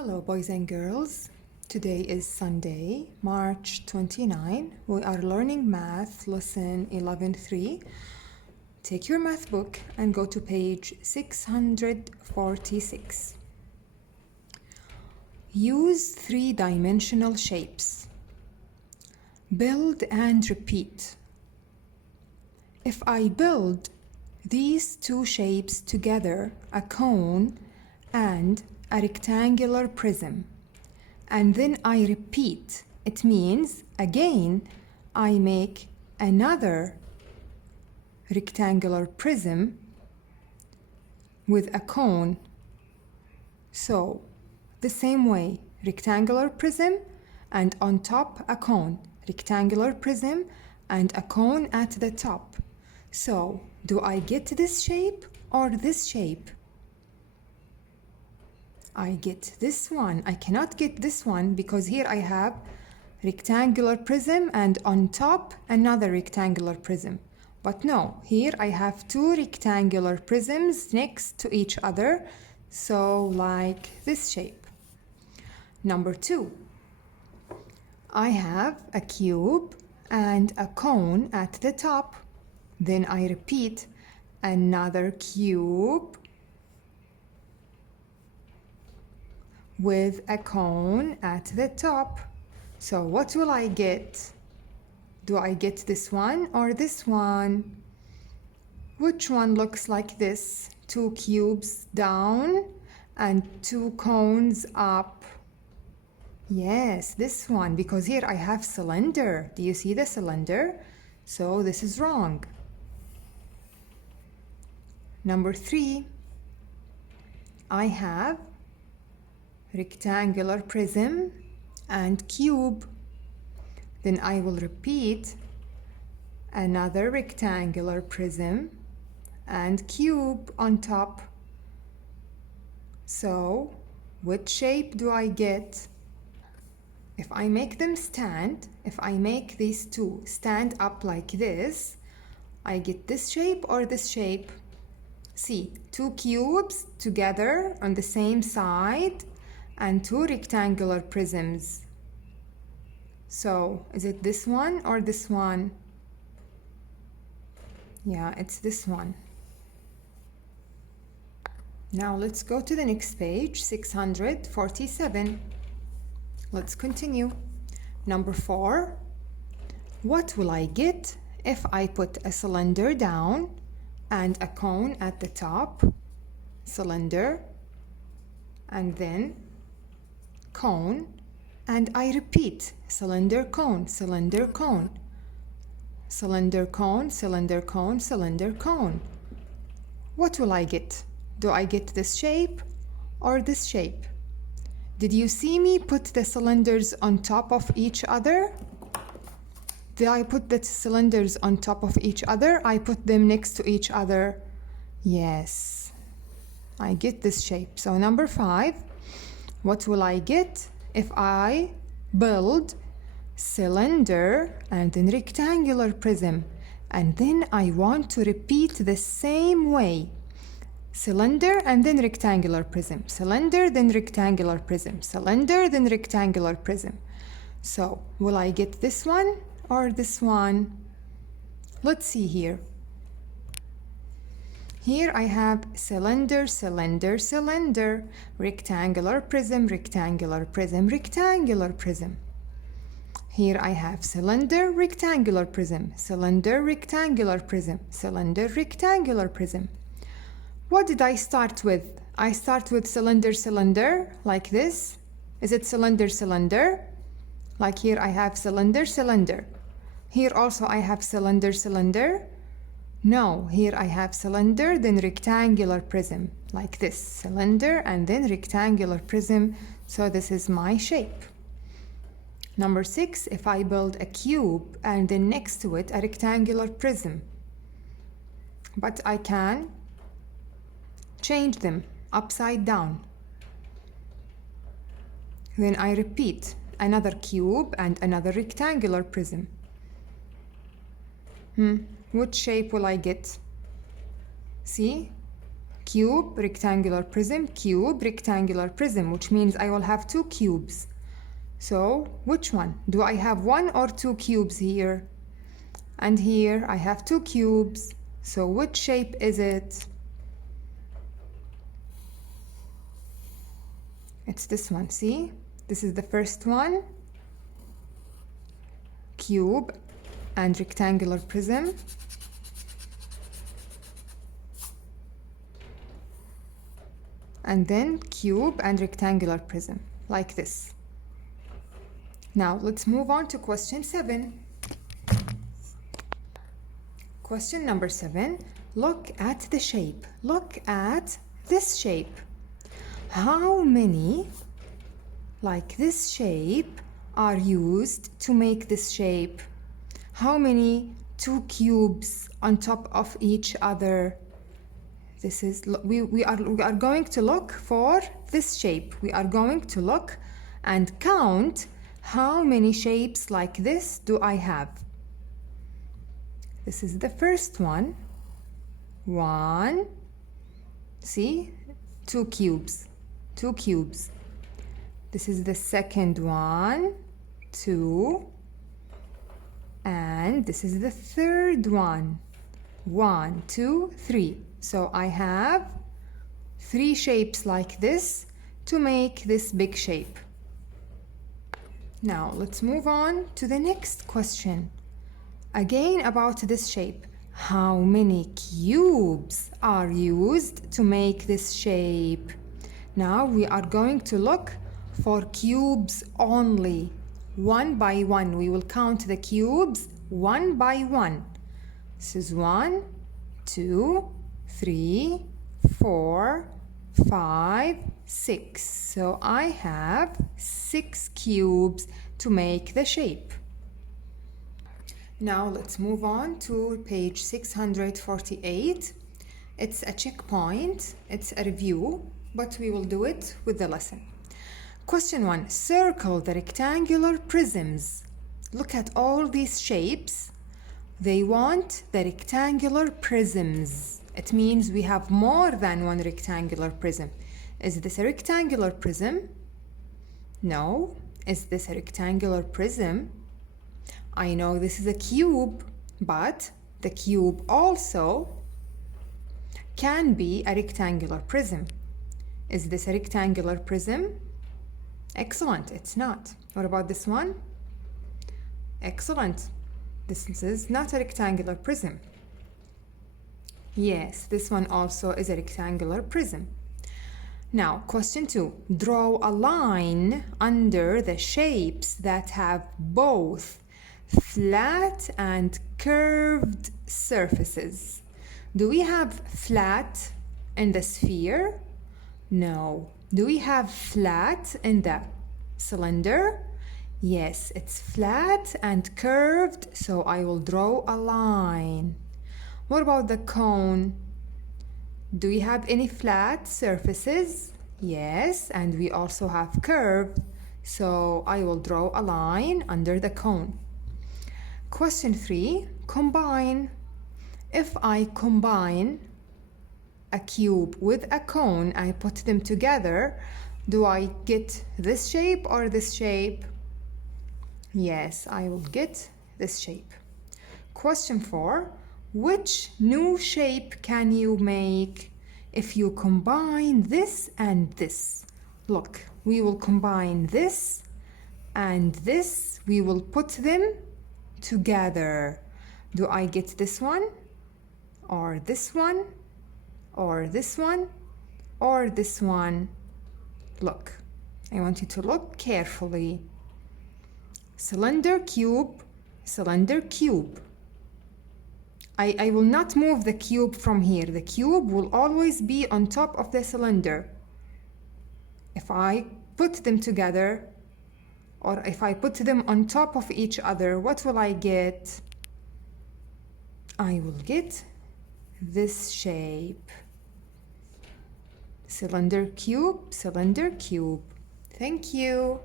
Hello, boys and girls. Today is Sunday, March 29. We are learning math, lesson 11.3. Take your math book and go to page 646. Use three-dimensional shapes. Build and repeat. If I build these two shapes together, a cone and a rectangular prism, and then I repeat, it means again I make another rectangular prism with a cone. So the same way, rectangular prism and on top a cone, rectangular prism and a cone at the top. So do I get this shape or this shape? I get this one. I cannot get this one because here I have rectangular prism and on top another rectangular prism. But no, here I have two rectangular prisms next to each other, so like this shape. Number 2, I have a cube and a cone at the top. Then I repeat, another cube with a cone at the top. So what will I get? Do I get this one or this one? Which one looks like this? Two cubes down and two cones up. Yes, this one, because here I have cylinder. Do you see the cylinder? So this is wrong. Number 3, I have rectangular prism and cube. Then I will repeat another rectangular prism and cube on top. So which shape do I get? If I make them stand, if I make these two stand up like this, I get this shape or this shape? See, two cubes together on the same side and two rectangular prisms. So is it this one or this one? Yeah, it's this one. Now let's go to the next page, 647. Let's continue. Number 4, what will I get if I put a cylinder down and a cone at the top? Cylinder and then cone, and I repeat, cylinder, cone, cylinder, cone, cylinder, cone, cylinder, cone, cylinder, cone. What will I get? Do I get this shape or this shape? Did you see me put the cylinders on top of each other? Did I put the cylinders on top of each other? I put them next to each other. Yes, I get this shape. So number 5, what will I get if I build cylinder and then rectangular prism, and then I want to repeat the same way, cylinder and then rectangular prism, cylinder then rectangular prism, cylinder then rectangular prism. So will I get this one or this one? Let's see here. Here I have cylinder, cylinder, cylinder, rectangular prism, rectangular prism, rectangular prism. Here I have cylinder, rectangular prism, cylinder, rectangular prism, cylinder, rectangular prism. What did I start with? I start with cylinder, cylinder, like this. Is it cylinder, cylinder? Like here I have cylinder, cylinder. Here also I have cylinder, cylinder. No, here I have cylinder, then rectangular prism, like this, cylinder and then rectangular prism. So this is my shape. Number 6, if I build a cube and then next to it a rectangular prism, but I can change them upside down. Then I repeat, another cube and another rectangular prism. Which shape will I get? See? cube, rectangular prism, cube, rectangular prism, which means I will have 2 cubes. So which one? Do I have 1 or 2 cubes here? And here I have 2 cubes. So which shape is it? It's this one, see? This is the first one. Cube and rectangular prism. And then cube and rectangular prism, like this. Now let's move on to question 7. Question number 7. Look at the shape. Look at this shape. How many, like this shape, are used to make this shape? How many 2 cubes on top of each other? This is, we are going to look for this shape. We are going to look and count how many shapes like this do I have. This is the first one. 1, see, 2 cubes, 2 cubes. This is the second one, 2, and this is the third one, 1, 2, 3. So I have 3 shapes like this to make this big shape. Now let's move on to the next question. Again about this shape. How many cubes are used to make this shape? Now we are going to look for cubes only. One by one. We will count the cubes one by one. This is 1, 2, 3, 4, 5, 6. So I have 6 cubes to make the shape. Now let's move on to page 648. It's a checkpoint, it's a review, but we will do it with the lesson. Question 1. Circle the rectangular prisms. Look at all these shapes. They want the rectangular prisms. It means we have more than one rectangular prism. Is this a rectangular prism? No. Is this a rectangular prism? I know this is a cube, but the cube also can be a rectangular prism. Is this a rectangular prism? Excellent, it's not. What about this one? Excellent. This is not a rectangular prism. Yes, this one also is a rectangular prism. Now, question 2. Draw a line under the shapes that have both flat and curved surfaces. Do we have flat in the sphere? No. Do we have flat in the cylinder? Yes, it's flat and curved, so I will draw a line. What about the cone? Do we have any flat surfaces? Yes, and we also have curved, so I will draw a line under the cone. Question 3. Combine. If I combine a cube with a cone, I put them together, do I get this shape or this shape? Yes, I will get this shape. Question 4. Which new shape can you make if you combine this and this? Look, we will combine this and this. We will put them together. Do I get this one? Or this one? Or this one? Or this one? Look, I want you to look carefully. Cylinder, cube, cylinder, cube. I will not move the cube from here. The cube will always be on top of the cylinder. If I put them together, or if I put them on top of each other, what will I get? I will get this shape. Cylinder, cube, cylinder, cube. Thank you.